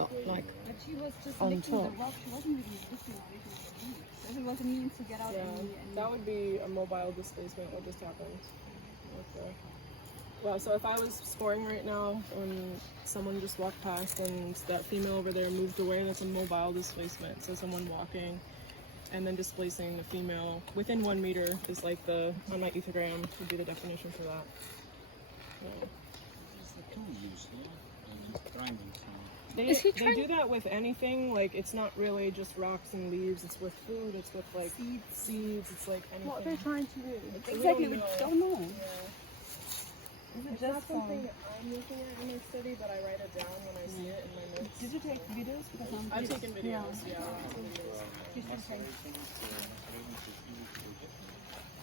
got like But she was just on licking top. the rock. She wasn't really licking the leaf. So it was a means to get out and that would be a mobile displacement. What just happened? Okay. Wow, so if I was scoring right now and someone just walked past and that female over there moved away, that's a mobile displacement. So someone walking and then displacing the female within 1 meter is like the, on my ethogram, would be the definition for that. Yeah. They do that with anything, like it's not really just rocks and leaves, it's with food, it's with like seeds, it's like anything. what they're trying to do. Exactly, We don't know. Yeah. Is it It's just not something that I'm looking at in my study, but I write it down when I see it in my notes. Did you take videos? Because I've taken videos, yeah.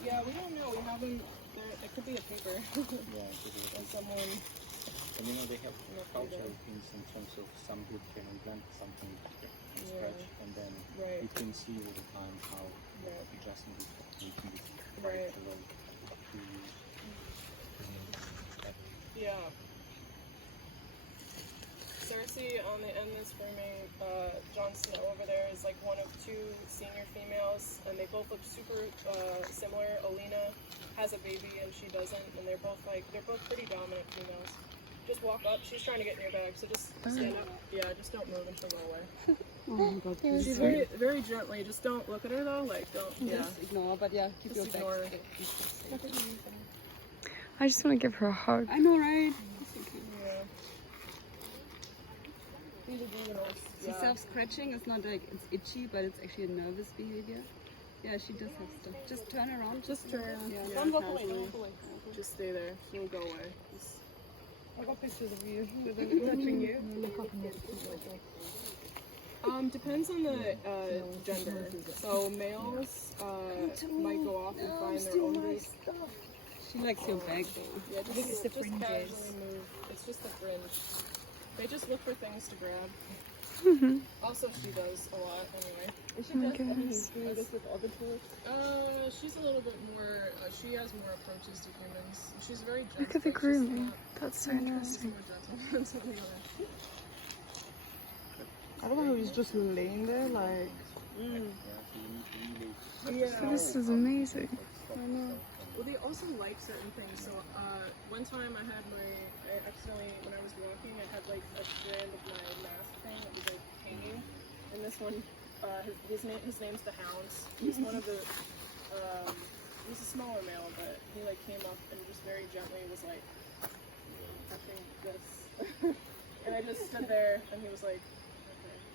Yeah, we don't know. We haven't. It could be a paper. And someone. And you know, they have cultural things in terms of some group can invent something from scratch, and then you can see all the time how adjusting it can be quite the way to use. Yeah. Cersei on the end is framing Jon Snow over there is like one of 2 senior females, and they both look super similar. Olenna has a baby and she doesn't, and they're both pretty dominant females. Just walk up. She's trying to get in your bag, so just stand up. Yeah, just don't move and she'll go away. Oh my god. She's very, very gently. Just don't look at her though. Like don't. Yeah. Just ignore, but yeah, keep Just your ignore. back. I just want to give her a hug. I know, right? See, self-scratching is not like it's itchy, but it's actually a nervous behavior. Yeah, she does have stuff. Just turn around. Just turn around. Yeah. Don't walk away. Don't walk away. Just stay there. She'll go away. I got pictures of you touching you. Depends on the gender. So males might go off and find their own group. She likes your bag though. Yeah, just casually move. It's just the fringe. They just look for things to grab. Also, she does a lot anyway. Do this with other tourists? She's a little bit more. She has more approaches to humans. She's very gentle. Look at the grooming. That's so interesting. I don't know who's just laying there like. So this is amazing. I know. Well, they also like certain things. So one time I accidentally, when I was walking, I had like a strand of my mask thing that was like hanging. And this one, his name's the Hounds. He's one of the, he's a smaller male, but he like came up and just very gently was like, touching this. And I just stood there and he was like,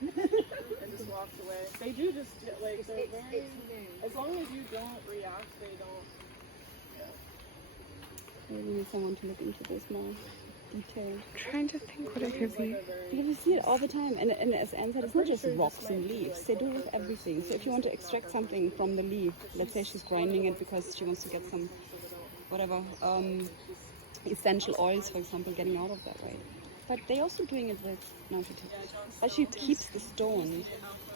okay. And just walked away. They do just, like, they're very, as long as you don't react, they don't. Maybe we need someone to look into this more detail. I'm trying to think what it could be. But you see it all the time, and as Anne said, it's not just rocks and leaves. They do it with everything. So if you want to extract something from the leaf, let's say she's grinding it because she wants to get some, whatever, essential oils, for example, getting out of that, right? But they're also doing it with, but she keeps the stone.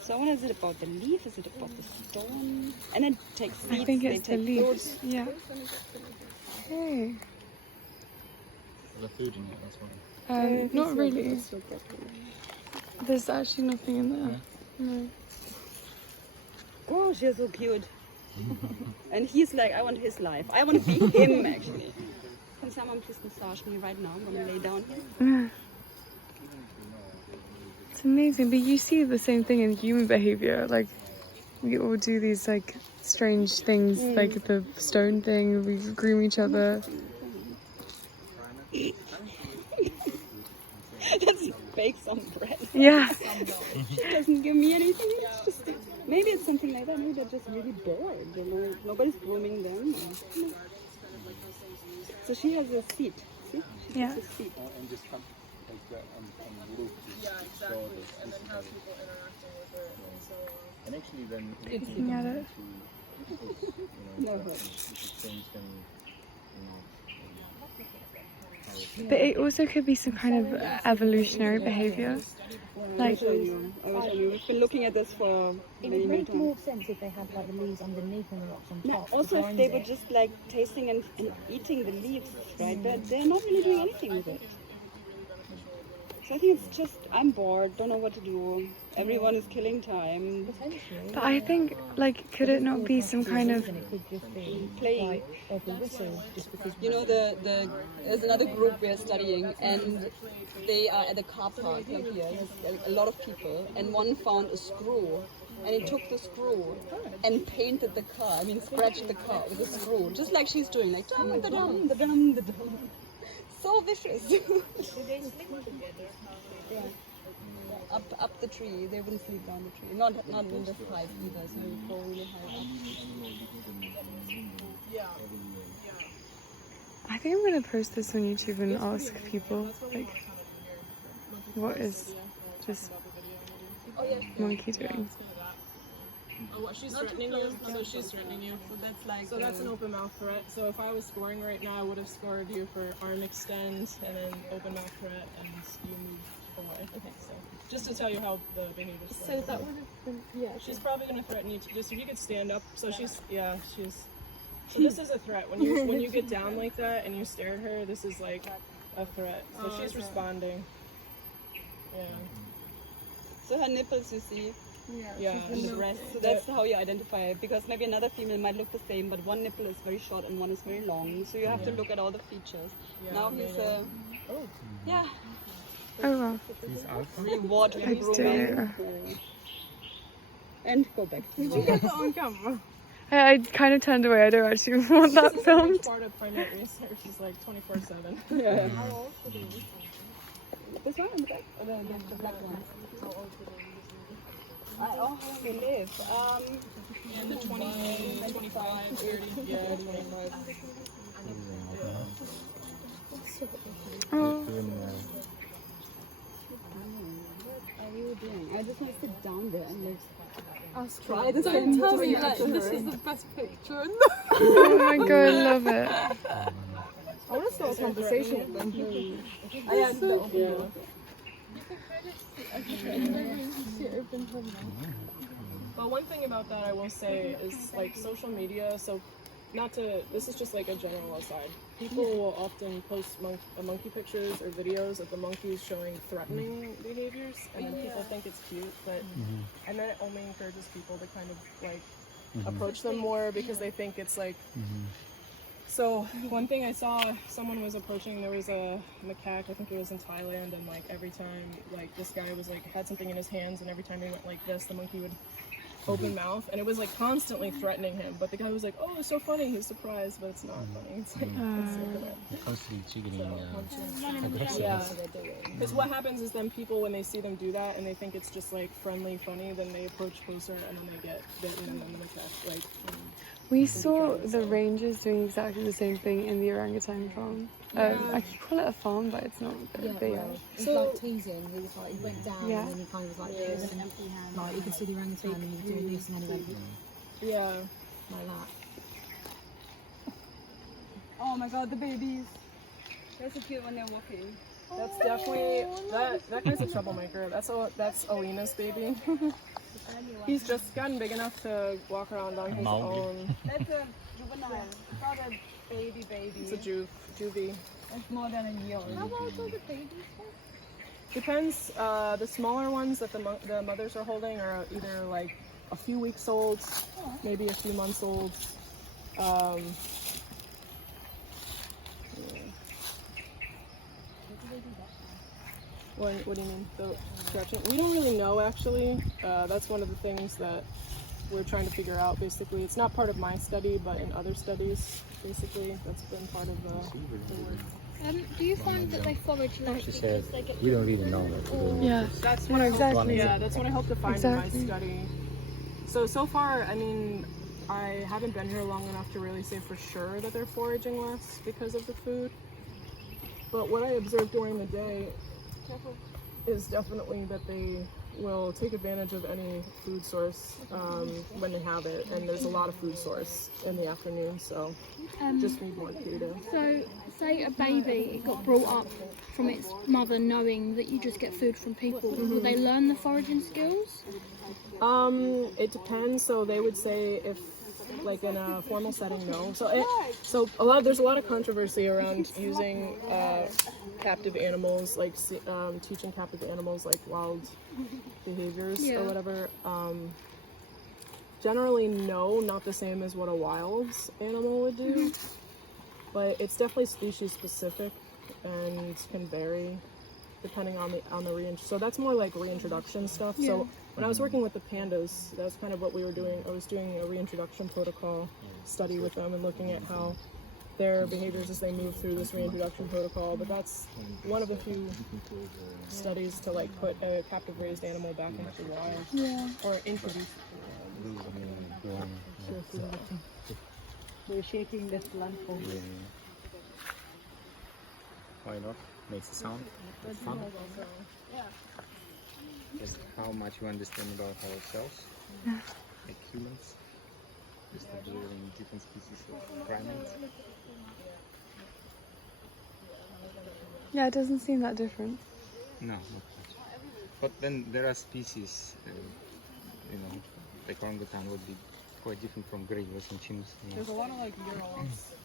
So I wonder, is it about the leaf? Is it about the stone? And then take seeds. I think it's the leaf. Fruits. Yeah. Okay. The food in it as well. Not really. There's actually nothing in there. No. Oh, she's so cute. And he's like, I want his life. I want to be him, actually. Can someone please massage me right now? I'm going to lay down here. It's amazing, but you see the same thing in human behavior. Like, we all do these like strange things, like the stone thing. We groom each other. Let's bake some bread. Yeah. She doesn't give me anything. It's just, maybe it's something like that. Maybe they're just really bored. You know, nobody's grooming them. So she has a seat. See? She has a seat. And just come like that on roof. Yeah, exactly. And then have people interacting with her and so on. And actually then Looking at it. you should change them, But it also could be some kind of evolutionary behavior. Like, we've been looking at this for It many, would many make times. more sense if they had like the leaves underneath and the rocks on No, top. also, if grinds they were it. just like tasting and eating the leaves, right? They're not really doing anything with it. So I think it's just, I'm bored, don't know what to do. Everyone is killing time. But I think, like, could it not be some kind of... It could just be Playing. like of a whistle, just because You know, there's another group we're studying, and they are at the car park like here. There's a lot of people, and one found a screw, and he took the screw and painted the car. I mean, scratched the car with a screw, just like she's doing, like dum da dum da dum da dum. So vicious. Yeah. Up the tree. They wouldn't sleep down the tree. Not in this height either. So they go really high up. I think I'm going to post this on YouTube and ask people, like, what is this monkey doing? Oh, what, she's threatening you? So she's threatening you. So that's like. So that's an open mouth threat. So if I was scoring right now, I would have scored you for arm extend and then open mouth threat, and you move away. Okay. So just to tell you how the behavior is. So that would have been, yeah. She's probably going to threaten you. Just if you could stand up. So she's. So this is a threat. When you get down like that and you stare at her, this is like a threat. So she's responding. Yeah. So her nipples, you see. Yeah. And the rest. So that's how you identify it. Because maybe another female might look the same, but one nipple is very short and one is very long. So you have to look at all the features. Now he's a. Yeah. Oh, wow. He's alpha. Reward I grooming. And go back. Did you get that on camera? I kind of turned away. I don't actually want that This is filmed. part of primate research. Is like 24/7. Yeah. How old are they? This one in the back? Or the black one? How old are they? How long they live? In the 20, 25, 30, yeah, 25. Oh, What are you doing? I just want to sit down there and like try the same. Tell me that this is the best picture. oh my god, I love it. I want to start a conversation with them. But one thing about that I will say is like social media. So, this is just like a general aside. People will often post monkey pictures or videos of the monkeys showing threatening behaviors, and then people think it's cute. But and then it only encourages people to kind of like approach them more because they think it's like. So one thing I saw, someone was approaching, there was a macaque, I think it was in Thailand, and like every time, like this guy was like, had something in his hands, and every time he went like this, the monkey would open mouth, and it was like constantly threatening him, but the guy was like, oh, it's so funny, he's surprised, but it's not funny. It's like, Constantly triggering yeah. Because what happens is then people, when they see them do that, and they think it's just like friendly, funny, then they approach closer, and then they get bitten, and then the macaque, like... We saw the rangers doing exactly the same thing in the orangutan farm. I could call it a farm, but it's not. They are. It's like teasing. He was like, he went down Yeah. and then he kind of was like this. And, like, you could see the orangutan and he was doing this and then he went Yeah. like that. Oh my god, the babies. They're so cute when they're walking. That's definitely, that guy's a troublemaker. That's Alina's baby. He's just gotten big enough to walk around on his own. That's a juvenile. It's not a baby. It's a juvie. It's more than a year old. How old are the babies? Depends. The smaller ones that the mothers are holding are either like a few weeks old, maybe a few months old. What do you mean? The stretching? We don't really know actually. That's one of the things that we're trying to figure out. Basically, it's not part of my study, but in other studies, basically, that's been part of the work. Do you find that they forage less She because said, they get we don't really know. Yeah. That's No, exactly. Yeah, that's what I hope to find Exactly. in my study. So far, I mean, I haven't been here long enough to really say for sure that they're foraging less because of the food. But what I observed during the day is definitely that they will take advantage of any food source when they have it, and there's a lot of food source in the afternoon, so just need more data. So, say a baby got brought up from its mother knowing that you just get food from people. Will they learn the foraging skills? It depends. So they would say if like in a formal setting, no. So there's a lot of controversy around using captive animals, like teaching captive animals like wild behaviors or whatever. Generally, no, not the same as what a wild animal would do, but it's definitely species specific and can vary depending on the so that's more like reintroduction stuff. So when I was working with the pandas, that's kind of what we were doing. I was doing a reintroduction protocol study with them and looking at how their behaviors as they move through this reintroduction protocol. But that's one of the few studies to like put a captive raised animal back into the wild or introduce it to the wild. We're shaking this lamppost. Why not? Makes a sound. It's fun. Just how much we understand about ourselves, like humans. Just observing different species of primates. Yeah, it doesn't seem that different. No, not much. But then there are species, like orangutan would be quite different from gray and chimps. There's a lot of like murals